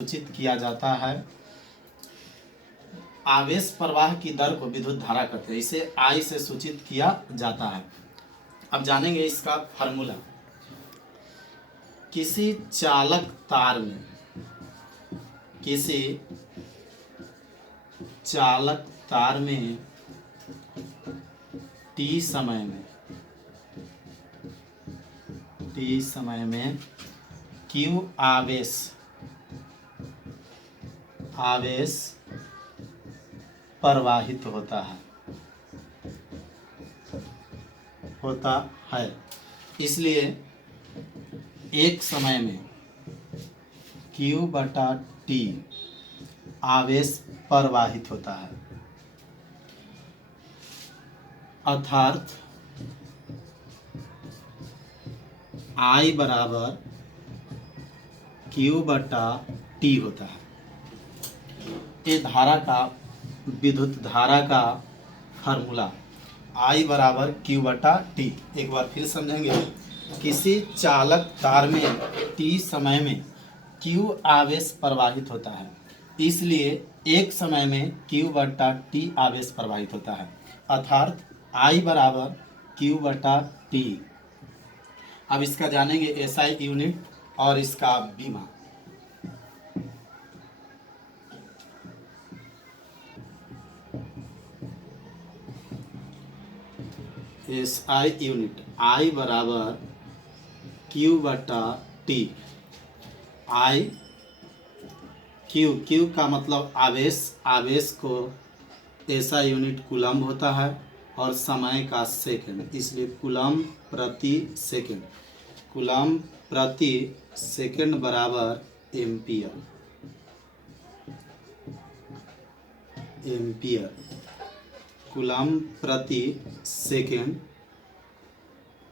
सूचित किया जाता है। आवेश प्रवाह की दर को विद्युत धारा कहते हैं। इसे I से सूचित किया जाता है। अब जानेंगे इसका फार्मूला। किसी चालक तार में T समय में Q आवेश प्रवाहित होता है। इसलिए एक समय में Q/T आवेश प्रवाहित होता है, अर्थात I बराबर Q/T होता है। ये विद्युत धारा का फार्मूला I बराबर Q/T। एक बार फिर समझेंगे। किसी चालक तार में T समय में Q आवेश प्रवाहित होता है, इसलिए एक समय में Q/T आवेश प्रवाहित होता है, अर्थात I बराबर Q/T। अब इसका जानेंगे SI यूनिट और इसका बीमा। SI यूनिट I बराबर Q/T। Q का मतलब आवेश को SI यूनिट कूलम्ब होता है और समय का सेकंड, इसलिए कूलम्ब प्रति सेकंड बराबर एम्पियर। कूलम्ब प्रति सेकंड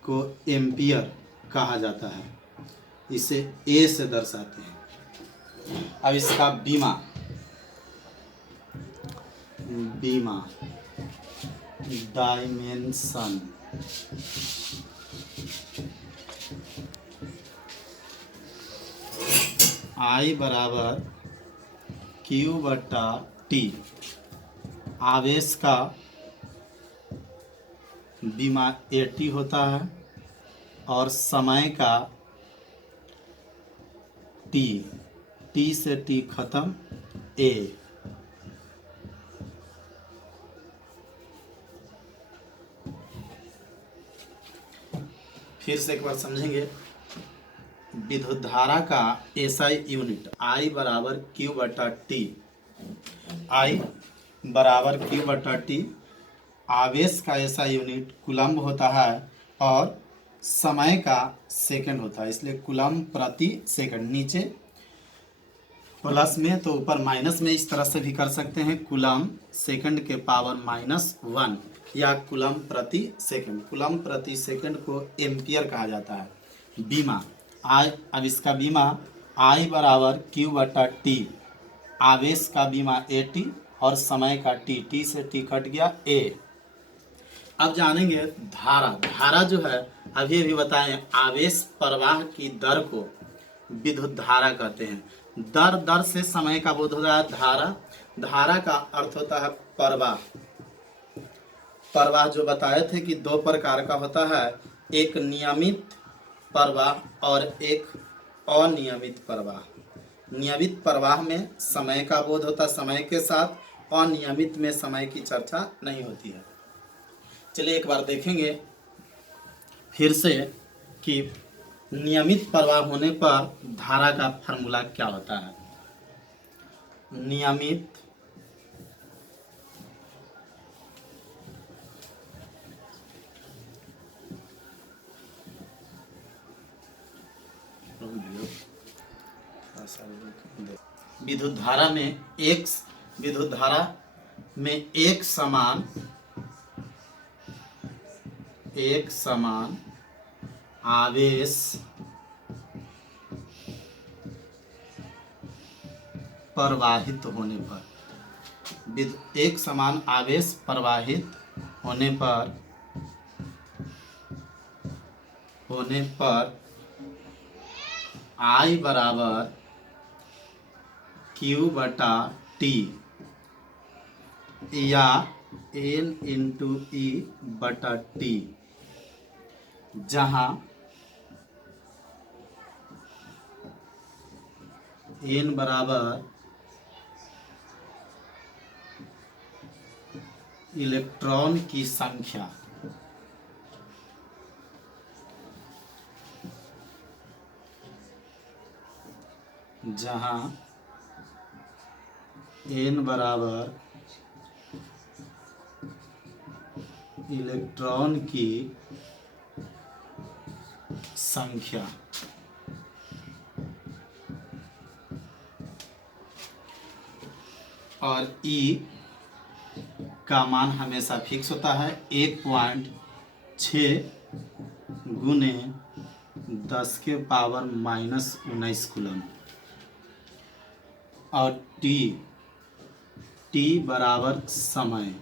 को एम्पियर कहा जाता है, इसे A से दर्शाते हैं। अब इसका बीमा डायमेंशन। I बराबर Q/T। आवेश का बीमा AT होता है और समय का T से T खत्म A। फिर से एक बार समझेंगे। विद्युत धारा का SI यूनिट I बराबर Q/T। I बराबर Q/T। आवेश का SI यूनिट कूलम्ब होता है और समय का सेकंड होता है, इसलिए कूलम्ब प्रति सेकंड। नीचे प्लस में तो ऊपर माइनस में, इस तरह से भी कर सकते हैं। कूलम्ब सेकंड के पावर -1 या कूलम्ब प्रति सेकंड। कूलम्ब प्रति सेकंड को एम्पियर कहा जाता है। बीमा अब इसका बीमा I बराबर Q/T। आवेश का बीमा AT और समय का T से T कट गया A। अब जानेंगे धारा जो है, अभी बताएं, आवेश प्रवाह की दर को विद्युत धारा कहते हैं। दर से समय का बोध होता है। धारा का अर्थ होता है प्रवाह जो बताए थे कि दो प्रकार का होता है, एक नियमित प्रवाह और एक अनियमित प्रवाह। नियमित प्रवाह में समय का बोध होता है समय के साथ, अनियमित में समय की चर्चा नहीं होती है। चलिए एक बार देखेंगे फिर से कि नियमित प्रवाह होने पर धारा का फार्मूला क्या होता है। नियमित विद्युत धारा में एक समान आवेश प्रवाहित होने पर एक समान आवेश प्रवाहित होने पर I बराबर क्यू बटा टी या एन इंटू ई बटा टी, जहाँ एन बराबर इलेक्ट्रॉन की संख्या, जहाँ एन बराबर इलेक्ट्रॉन की संख्या और E का मान हमेशा फिक्स होता है 1.6 गुने 10 के पावर -19 कूलम, और टी बराबर समय।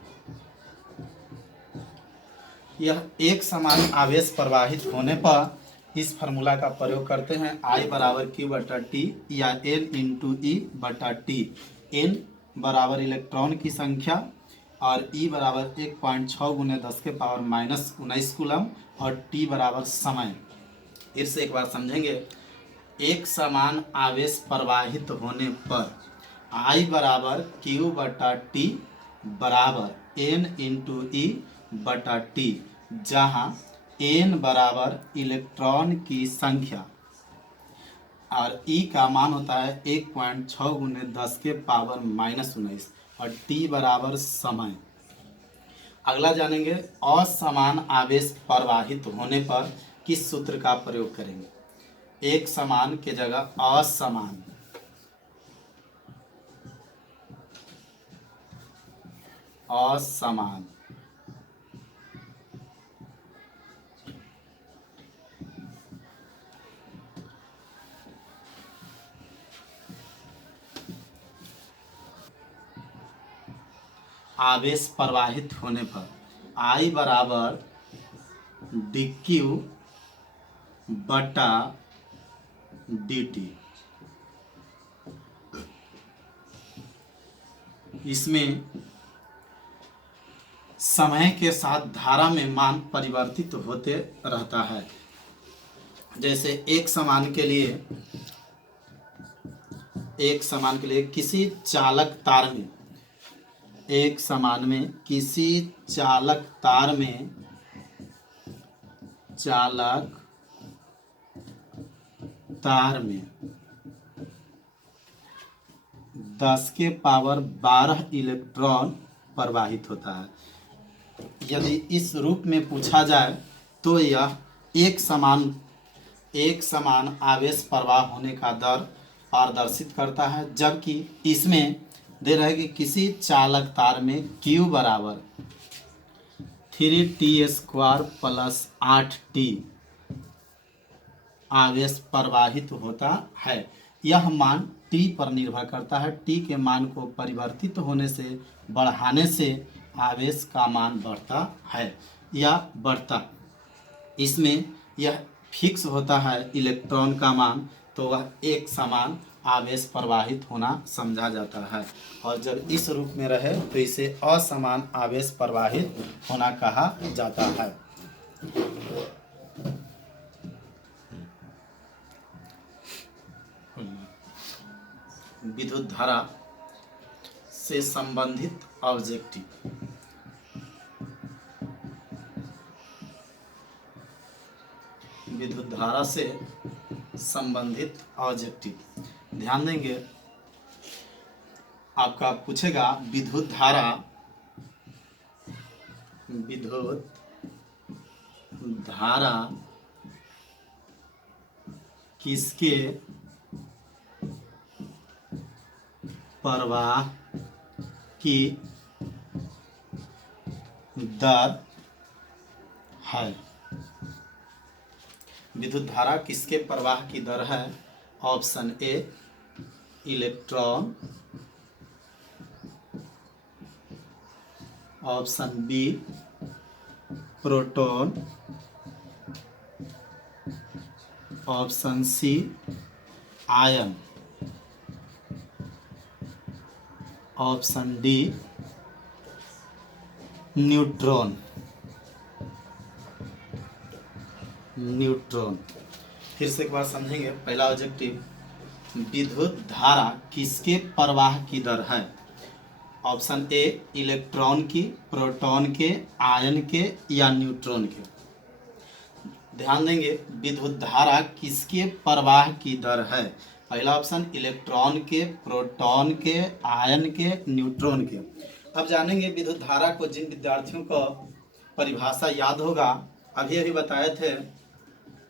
यह एक समान आवेश प्रवाहित होने पर इस फार्मूला का प्रयोग करते हैं, I बराबर Q बटा टी या N इंटू ई बटा टी। N बराबर इलेक्ट्रॉन की संख्या और E बराबर 1.6 गुने 10 के पावर -19 कूलम और T बराबर समय। फिर से एक बार समझेंगे। एक समान आवेश प्रवाहित होने पर I बराबर Q बटा टी बराबर N इंटू ई बटा टी, जहाँ N बराबर इलेक्ट्रॉन की संख्या और E का मान होता है 1.6 गुने 10 के पावर -19 और T बराबर समय। अगला जानेंगे, असमान आवेश प्रवाहित होने पर किस सूत्र का प्रयोग करेंगे। एक समान के जगह असमान, असमान आवेश प्रवाहित होने पर I बराबर dq बटा dt। इसमें समय के साथ धारा में मान परिवर्तित होते रहता है। जैसे एक समान के लिए किसी चालक तार में, एक समान में किसी चालक तार में 10 के पावर 12 इलेक्ट्रॉन प्रवाहित होता है। यदि इस रूप में पूछा जाए तो यह एक समान आवेश प्रवाह होने का दर प्रदर्शित करता है, जबकि इसमें दे रहा है कि किसी चालक तार में Q बराबर 3t² प्लस 8t आवेश प्रवाहित होता है। यह मान T पर निर्भर करता है। T के मान को परिवर्तित होने से, बढ़ाने से आवेश का मान बढ़ता है या बढ़ता। इसमें यह फिक्स होता है इलेक्ट्रॉन का मान, तो वह एक समान आवेश प्रवाहित होना समझा जाता है। और जब इस रूप में रहे तो इसे असमान आवेश प्रवाहित होना कहा जाता है। विद्युत धारा से संबंधित ऑब्जेक्टिव। विद्युत धारा से संबंधित ऑब्जेक्टिव ध्यान देंगे। आपका पूछेगा विद्युत धारा किसके प्रवाह की दर है। विद्युत धारा किसके प्रवाह की दर है? Option A electron, option B proton, option C ion. Option D neutron. Neutron. फिर से एक बार समझेंगे। पहला ऑब्जेक्टिव, विद्युत धारा किसके प्रवाह की दर है? ऑप्शन ए इलेक्ट्रॉन की, प्रोटॉन के, आयन के या न्यूट्रॉन के। ध्यान देंगे, विद्युत धारा किसके प्रवाह की दर है? पहला ऑप्शन इलेक्ट्रॉन के, प्रोटॉन के, आयन के, न्यूट्रॉन के। अब जानेंगे विद्युत धारा को। जिन विद्यार्थियों को परिभाषा याद होगा, अभी अभी बताए थे,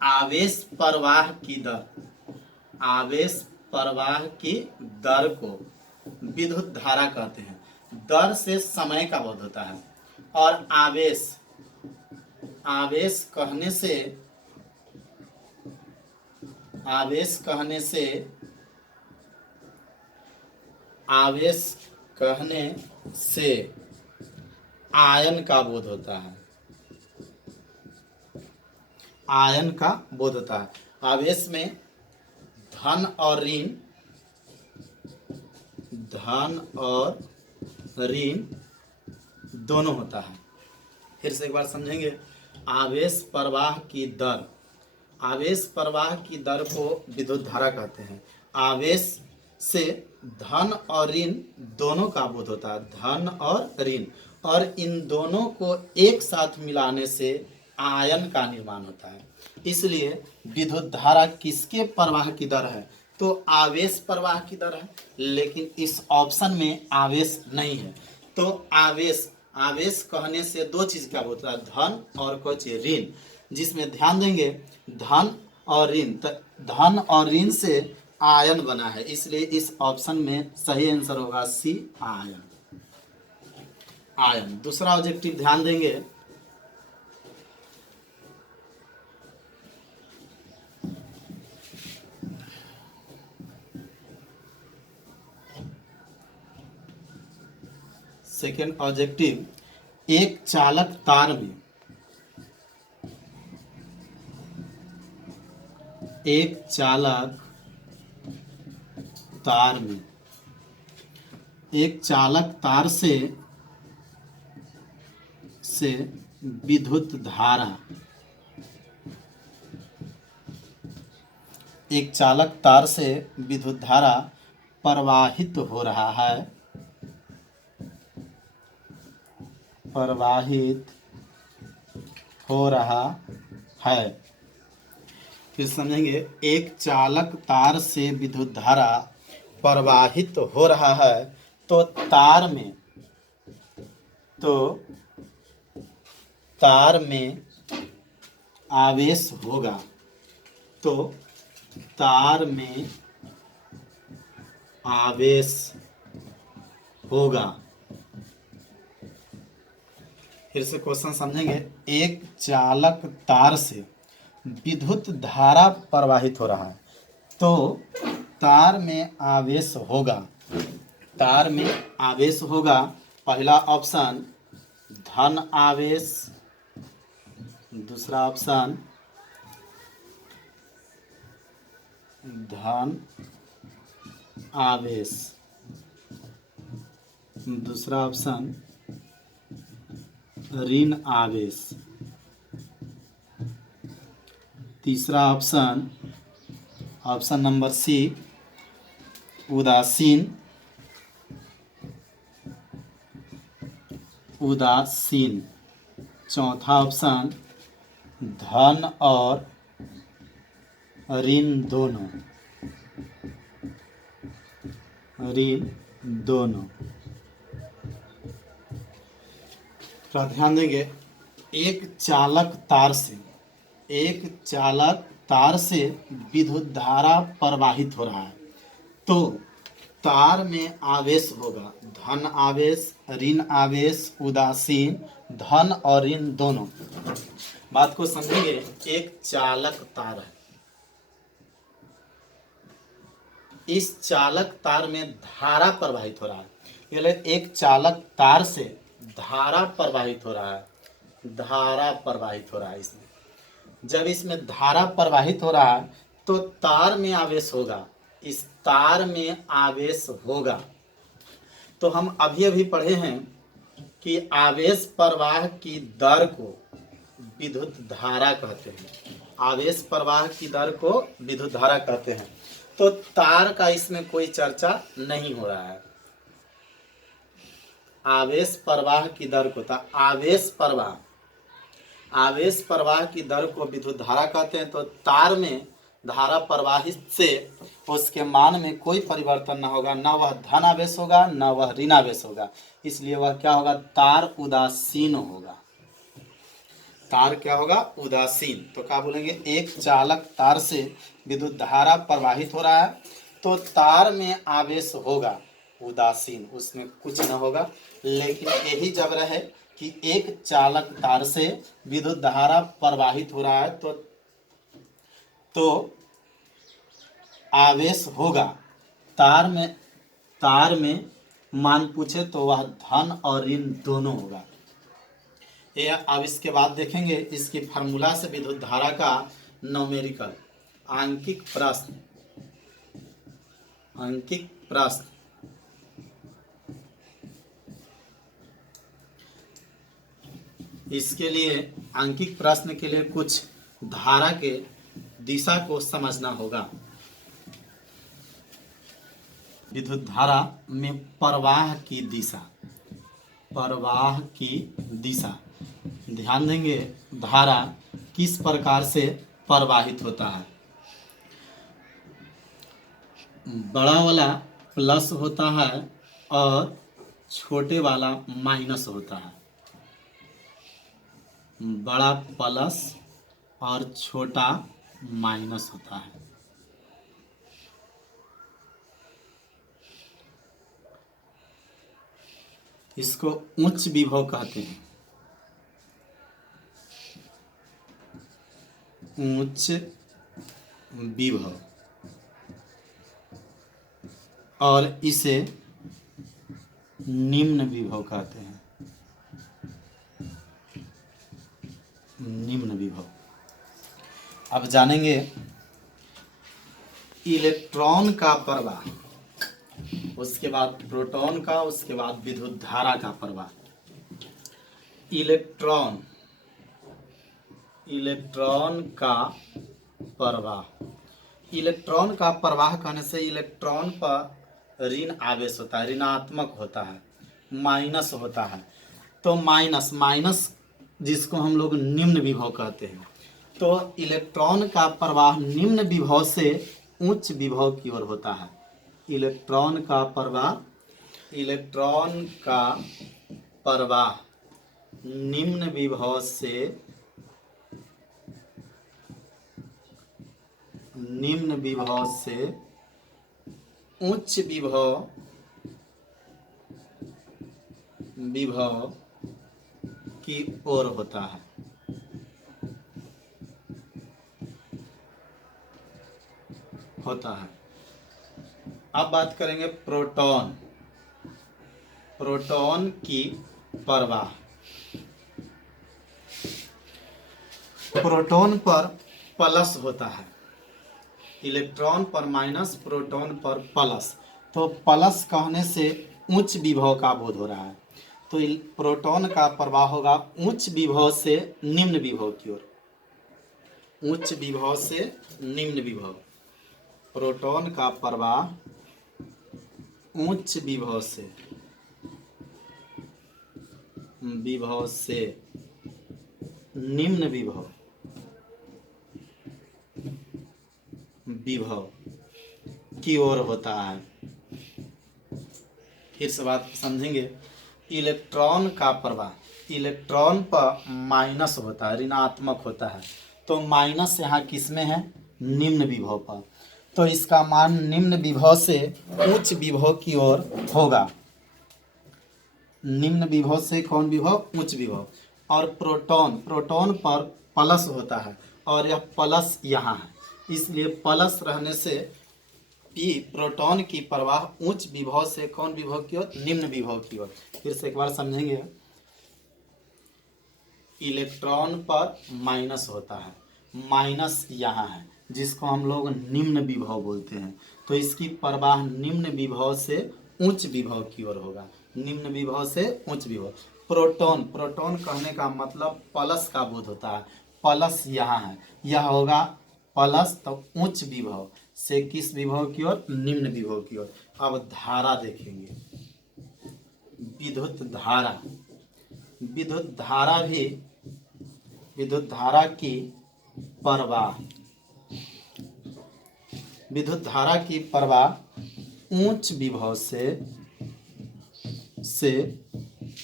आवेश प्रवाह की दर। आवेश प्रवाह की दर को विद्युत धारा कहते हैं। दर से समय का बोध होता है, और आवेश, आवेश कहने से, आवेश कहने से, आवेश कहने से आयन का बोध होता है। आयन का बोध होता है। आवेश में धन और ऋण, धन और ऋण दोनों होता है। फिर से एक बार समझेंगे। आवेश प्रवाह की दर, आवेश प्रवाह की दर को विद्युत धारा कहते हैं। आवेश से धन और ऋण दोनों का बोध होता है। धन और ऋण, और इन दोनों को एक साथ मिलाने से आयन का निर्माण होता है। इसलिए विद्युत धारा किसके प्रवाह की दर है? तो आवेश प्रवाह की दर है। लेकिन इस ऑप्शन में आवेश नहीं है। तो आवेश, आवेश कहने से दो चीज का होता है, धन और कुछ ऋण, जिसमें ध्यान देंगे धन और ऋण, धन और ऋण से आयन बना है। इसलिए इस ऑप्शन में सही आंसर होगा सी, आयन। आयन। दूसरा ऑब्जेक्टिव ध्यान देंगे। सेकेंड ऑब्जेक्टिव, एक चालक तार में, एक चालक तार में, एक चालक तार से विद्युत धारा, एक चालक तार से विद्युत धारा प्रवाहित हो रहा है, प्रवाहित हो रहा है। फिर समझेंगे, एक चालक तार से विद्युत धारा प्रवाहित हो रहा है, तो तार में, तो तार में आवेश होगा। तो तार में आवेश होगा। फिर से क्वेश्चन समझेंगे। एक चालक तार से विद्युत धारा प्रवाहित हो रहा है, तो तार में आवेश होगा। तार में आवेश होगा। पहला ऑप्शन धन आवेश, दूसरा ऑप्शन धन आवेश, दूसरा ऑप्शन ऋण आवेश, तीसरा ऑप्शन, ऑप्शन नंबर सी, उदासीन, उदासीन। चौथा ऑप्शन धन और ऋण दोनों, ऋण दोनों। थोड़ा ध्यान देंगे। एक चालक तार से, एक चालक तार से विद्युत धारा प्रवाहित हो रहा है, तो तार में आवेश होगा। धन आवेश, ऋण आवेश, उदासीन, धन और ऋण दोनों। बात को समझेंगे। एक चालक तार है, इस चालक तार में धारा प्रवाहित हो रहा है। एक चालक तार से धारा प्रवाहित हो रहा है, धारा प्रवाहित हो रहा है। इसमें जब इसमें धारा प्रवाहित हो रहा है, तो तार में आवेश होगा। इस तार में आवेश होगा। तो हम अभी अभी पढ़े हैं कि आवेश प्रवाह की दर को विद्युत धारा कहते हैं। आवेश प्रवाह की दर को विद्युत धारा कहते हैं। तो तार का इसमें कोई चर्चा नहीं हो रहा है। आवेश प्रवाह की दर को आवेश प्रवाह की दर को विद्युत धारा कहते हैं। तो तार में धारा प्रवाहित से उसके मान में कोई परिवर्तन न होगा, न वह धन आवेश होगा न वह ऋण आवेश होगा, इसलिए वह क्या होगा, तार उदासीन होगा। तार क्या होगा, उदासीन। तो क्या बोलेंगे, एक चालक तार से विद्युत धारा प्रवाहित हो रहा है तो तार में आवेश होगा उदासीन, उसमें कुछ न होगा। लेकिन यही जब रहे कि एक चालक तार से विद्युत धारा प्रवाहित हो रहा है तो आवेश होगा। तार में मान पूछे तो वह धन और ऋण दोनों होगा। ये अब इसके बाद देखेंगे इसकी फार्मूला से विद्युत धारा का न्यूमेरिकल आंकिक प्रश्न। इसके लिए आंकिक प्रश्न के लिए कुछ धारा के दिशा को समझना होगा। विद्युत धारा में प्रवाह की दिशा ध्यान देंगे, धारा किस प्रकार से प्रवाहित होता है। बड़ा वाला प्लस होता है और छोटे वाला माइनस होता है। बड़ा प्लस और छोटा माइनस होता है। इसको उच्च विभव कहते हैं। उच्च विभव और इसे निम्न विभव कहते हैं। निम्न विभव। अब जानेंगे इलेक्ट्रॉन का प्रवाह, उसके बाद प्रोटॉन का, उसके बाद विद्युत धारा का प्रवाह। इलेक्ट्रॉन का प्रवाह कहने से इलेक्ट्रॉन पर ऋण आवेश होता है, ऋणात्मक होता है, माइनस होता है। तो माइनस जिसको हम लोग निम्न विभव कहते हैं। तो इलेक्ट्रॉन का प्रवाह निम्न विभव से उच्च विभव की ओर होता है। इलेक्ट्रॉन का प्रवाह निम्न विभव से उच्च विभव की ओर होता है। अब बात करेंगे प्रोटॉन की प्रवाह। प्रोटॉन पर प्लस होता है, इलेक्ट्रॉन पर माइनस, प्रोटॉन पर प्लस। तो प्लस कहने से उच्च विभव का बोध हो रहा है। तो प्रोटॉन का प्रवाह होगा उच्च विभव से निम्न विभव की ओर। उच्च विभव से निम्न विभव। प्रोटॉन का प्रवाह उच्च विभव से निम्न विभव की ओर होता है। फिर से बात समझेंगे। इलेक्ट्रॉन का प्रवाह, इलेक्ट्रॉन पर माइनस होता है, ऋणात्मक होता है। तो माइनस यहाँ किस में है, निम्न विभव पर। तो इसका मान निम्न विभव से उच्च विभव की ओर होगा। निम्न विभव से कौन विभव, उच्च विभव। और प्रोटॉन पर प्लस होता है और यह प्लस यहाँ है, इसलिए प्लस रहने से प्रोटॉन की प्रवाह उच्च विभव से कौन विभव की ओर, निम्न विभव की ओर। फिर से एक बार समझेंगे। इलेक्ट्रॉन पर माइनस होता है, माइनस यहाँ है, जिसको हम लोग निम्न विभव बोलते हैं। तो इसकी प्रवाह निम्न विभव से उच्च विभव की ओर होगा, निम्न विभव से उच्च विभव। प्रोटॉन, प्रोटॉन कहने का मतलब प्लस का बोध होता है, प्लस यहाँ है, यह होगा प्लस, तो उच्च विभव से किस विभव की ओर, निम्न विभव की ओर। अब धारा देखेंगे, विद्युत धारा, विद्युत धारा भी, विद्युत धारा की प्रवाह, विद्युत धारा की प्रवाह उच्च विभव से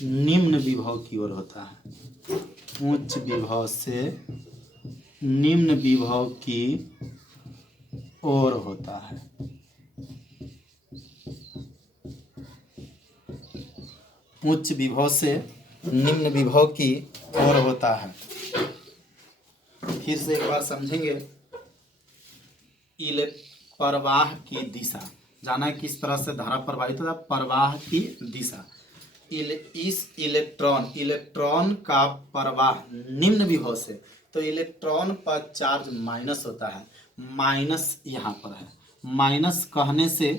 निम्न विभव की ओर होता है, उच्च विभव से निम्न विभव की ओर होता है। उच्च विभव से निम्न विभव की ओर होता है। फिर से एक बार समझेंगे, प्रवाह की दिशा जाना है, किस तरह से धारा प्रवाहित होता है, प्रवाह की दिशा। इस इलेक्ट्रॉन, इलेक्ट्रॉन का प्रवाह निम्न विभव से, तो इलेक्ट्रॉन पर चार्ज माइनस होता है, माइनस यहाँ पर है, माइनस कहने से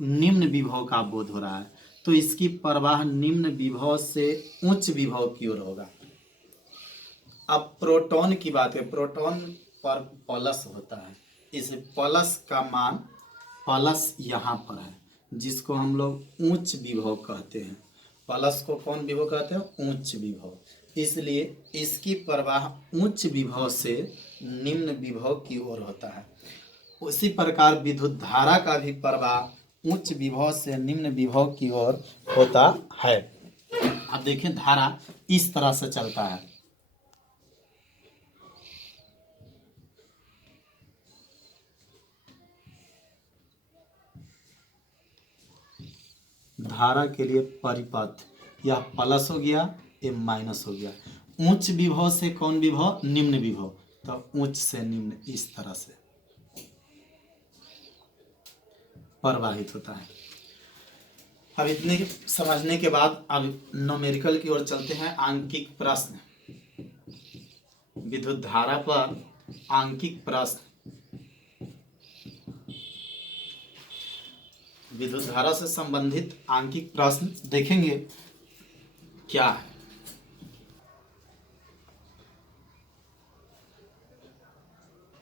निम्न विभव का बोध हो रहा है, तो इसकी प्रवाह निम्न विभव से उच्च विभव की ओर होगा। अब प्रोटॉन की बात है, प्रोटॉन पर प्लस होता है, इस प्लस का मान प्लस यहाँ पर है, जिसको हम लोग उच्च विभव कहते हैं। प्लस को कौन विभव कहते हैं, उच्च विभव, इसलिए इसकी प्रवाह उच्च विभव से निम्न विभव की ओर होता है। उसी प्रकार विद्युत धारा का भी प्रवाह उच्च विभव से निम्न विभव की ओर होता है। अब देखें, धारा इस तरह से चलता है, धारा के लिए परिपथ, यह प्लस हो गया, ये माइनस हो गया। उच्च विभव से कौन विभव, निम्न विभव, तो उच्च से निम्न इस तरह से प्रवाहित होता है। अब इतने समझने के बाद अब न्यूमेरिकल की ओर चलते हैं, आंकिक प्रश्न। विद्युत धारा पर आंकिक प्रश्न, विद्युत धारा से संबंधित आंकिक प्रश्न देखेंगे क्या है।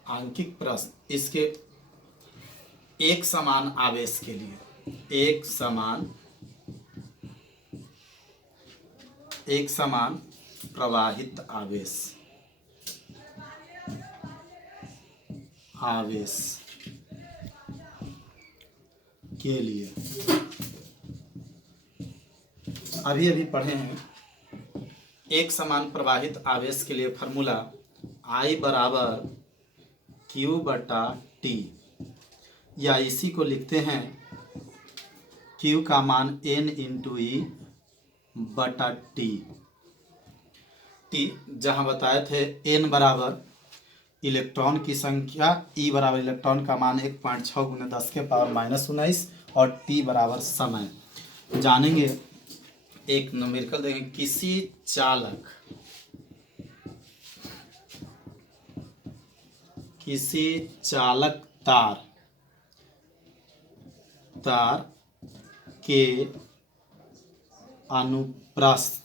आंकिक प्रश्न, इसके एक समान आवेश के लिए, एक समान प्रवाहित आवेश के लिए, अभी अभी पढ़े हैं, एक समान प्रवाहित आवेश के लिए फॉर्मूला I बराबर Q बटा T, या इसी को लिखते हैं Q का मान N इंटू E बटा T। जहाँ बताए थे N बराबर इलेक्ट्रॉन की संख्या, E बराबर इलेक्ट्रॉन का मान 1.6 गुने 10 के पावर -19 और T बराबर समय। जानेंगे, एक न्यूमेरिकल देखें, किसी चालक तार के अनुप्रस्थ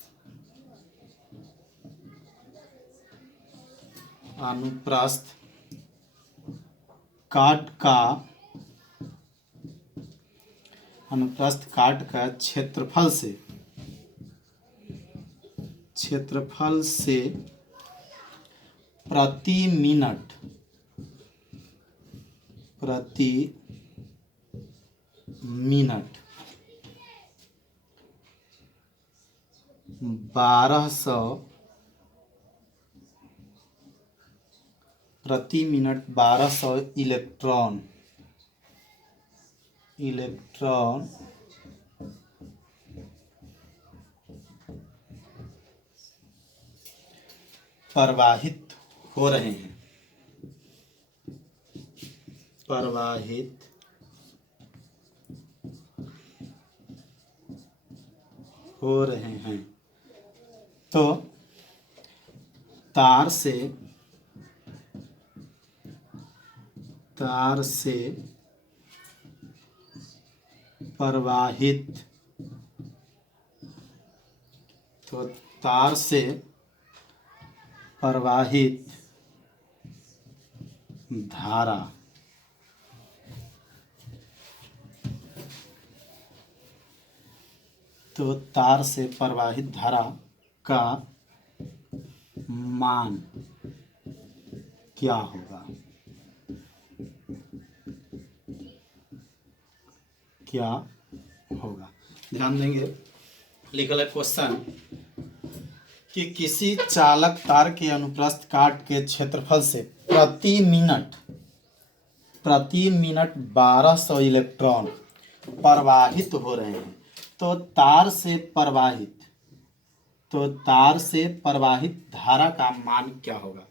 काट का क्षेत्रफल से प्रति मिनट 1200 प्रति मिनट 1200 इलेक्ट्रॉन प्रवाहित हो रहे हैं, तो तार से प्रवाहित, तो तार से प्रवाहित धारा तो तार से प्रवाहित धारा का मान क्या होगा? क्या होगा? ध्यान देंगे, लिखल है क्वेश्चन कि किसी चालक तार के अनुप्रस्थ काट के क्षेत्रफल से प्रति मिनट 1200 इलेक्ट्रॉन प्रवाहित हो रहे हैं। तो तार से प्रवाहित धारा का मान क्या होगा?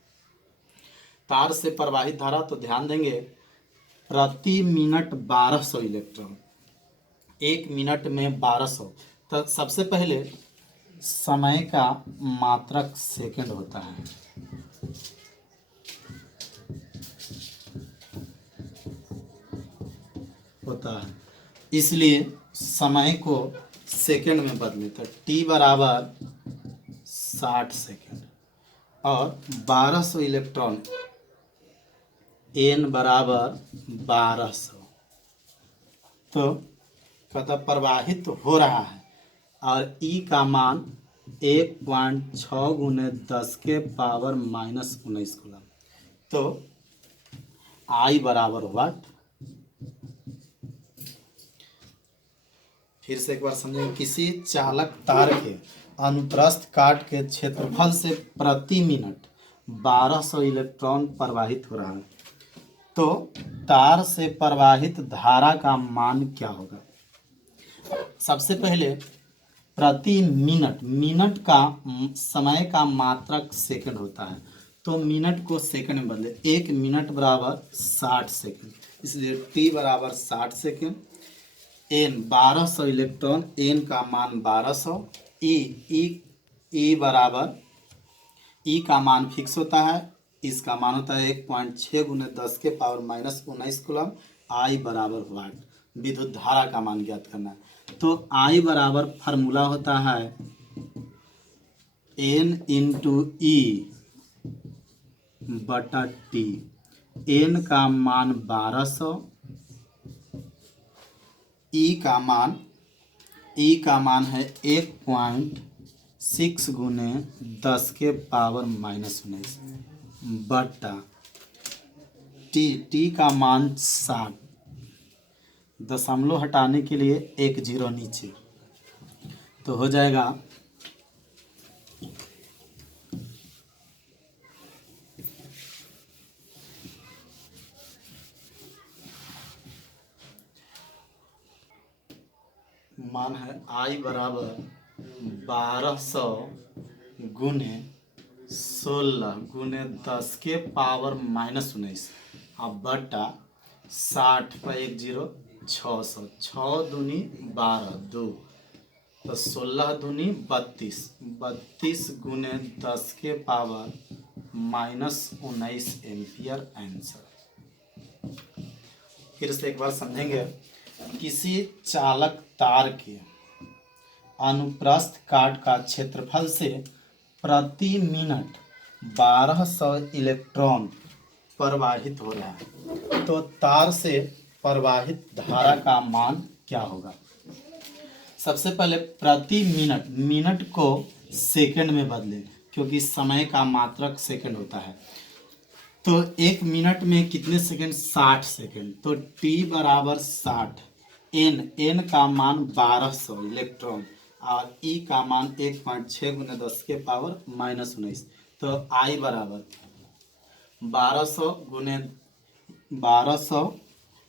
तार से प्रवाहित धारा, तो ध्यान देंगे, प्रति मिनट 1200 इलेक्ट्रॉन, 1 मिनट में 1200। तो सबसे पहले समय का मात्रक सेकंड होता है, इसलिए समय को सेकंड में बदले तो t बराबर 60 सेकंड और 1200 इलेक्ट्रॉन n बराबर 1200। तो कहता प्रवाहित हो रहा है और E का मान 1.6 गुने 10 के पावर -19 कूलम। तो I बराबर वाट। फिर से एक बार समझेंगे, किसी चालक तार के अनुप्रस्थ काट के क्षेत्रफल से प्रति मिनट 1200 इलेक्ट्रॉन प्रवाहित हो रहा है। तो तार से प्रवाहित धारा का मान क्या होगा? सबसे पहले प्रति मिनट का समय का मात्रक सेकंड होता है, तो मिनट को सेकंड में बदले, 1 मिनट बराबर 60 सेकंड, इसलिए t बराबर 60 सेकंड। n 1200 इलेक्ट्रॉन, n का मान 1200। ई बराबर, ई का मान फिक्स होता है, इसका मान होता है 1.6 गुने 10 के पावर -19 कूलम। आई बराबर वाट। विद्युत धारा का मान ज्ञात करना है, तो आई बराबर फार्मूला होता है n इंटू ई बटा टी। n का मान 1200, ई का मान है 1.6 गुने 10 के पावर -19 बटा टी का मान 60। दशमलव हटाने के लिए एक जीरो नीचे, तो हो जाएगा मान है आई बराबर 1200 गुने 16 गुने 10 के पावर -19 अब बटा 60 पर एक जीरो 600, 6 दूनी 12 2, तो 16 दूनी 32 गुने 10 के पावर -19 एम्पियर आंसर। फिर से एक बार समझेंगे, किसी चालक तार के अनुप्रस्थ काट का क्षेत्रफल से प्रति मिनट 1200 इलेक्ट्रॉन प्रवाहित हो रहा है। तो तार से प्रवाहित धारा का मान क्या होगा? सबसे पहले प्रति मिनट को सेकंड में बदलें, क्योंकि समय का मात्रक सेकंड होता है। तो 1 मिनट में कितने सेकंड? 60 सेकंड। तो t बराबर 60, n का मान 1200 इलेक्ट्रॉन और e का मान 1.6 गुने 10 के पावर -19। तो I बराबर 1200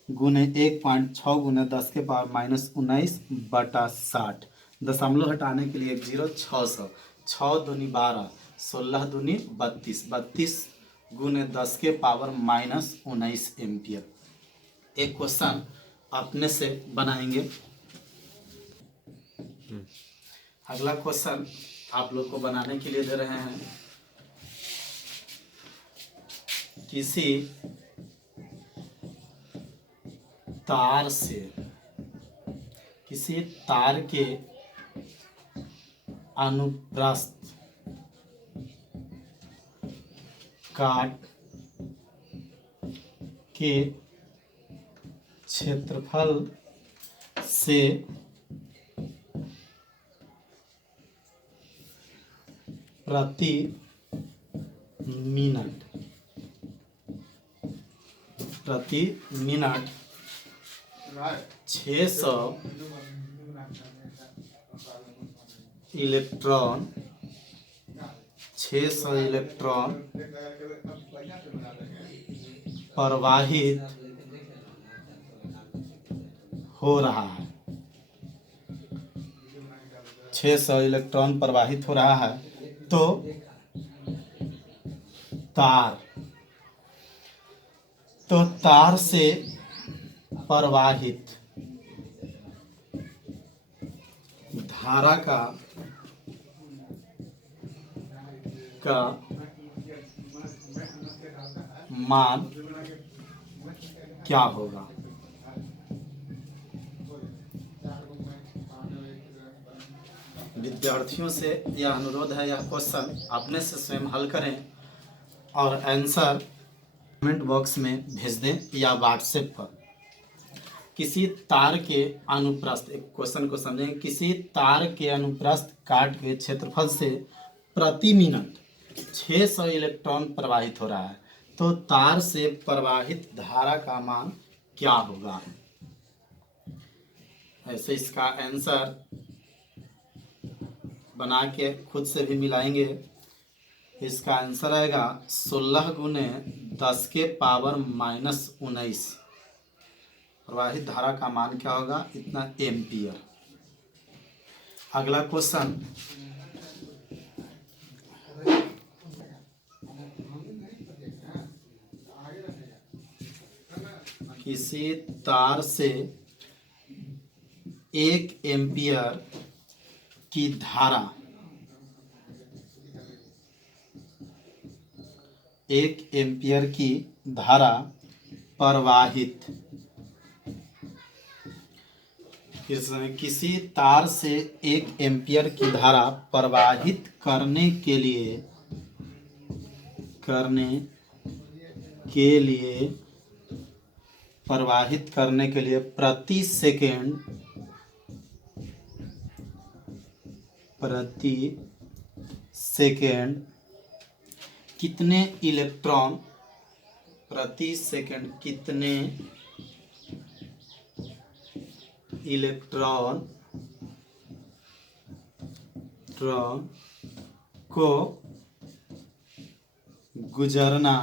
गुने 1.6 गुने 10 के पावर -19 बटा 60। दशमलव हटाने के लिए एक जीरो, 600, 6 दूनी 12, 16 दूनी 32 गुने 10 के पावर -19 एम्पियर। एक क्वेश्चन अपने से बनाएंगे। अगला क्वेश्चन आप लोग को बनाने के लिए दे रहे हैं, किसी तार से किसी तार के अनुप्रस्थ काट के क्षेत्रफल से प्रति मिनट 600 इलेक्ट्रॉन 600 इलेक्ट्रॉन प्रवाहित हो रहा है। 600 इलेक्ट्रॉन प्रवाहित हो रहा है। तो तार से प्रवाहित धारा का मान क्या होगा? विद्यार्थियों से यह अनुरोध है, यह क्वेश्चन अपने से स्वयं हल करें और आंसर कमेंट बॉक्स में भेज दें या व्हाट्सएप पर। किसी तार के अनुप्रस्थ, एक क्वेश्चन को समझें, किसी तार के अनुप्रस्थ काट के क्षेत्रफल से प्रति मिनट 600 इलेक्ट्रॉन प्रवाहित हो रहा है। तो तार से प्रवाहित धारा का मान क्या होगा? ऐसे इसका आंसर बना के खुद से भी मिलाएंगे। इसका आंसर आएगा 16 गुने 10 के पावर -19। प्रवाहित धारा का मान क्या होगा? इतना एम्पियर। अगला क्वेश्चन, किसी तार से 1 एम्पियर की धारा 1 एम्पियर की धारा प्रवाहित, किसी तार से 1 एम्पियर की धारा प्रवाहित करने के लिए प्रति सेकेंड कितने इलेक्ट्रॉन प्रति सेकंड कितने इलेक्ट्रॉन को गुजरना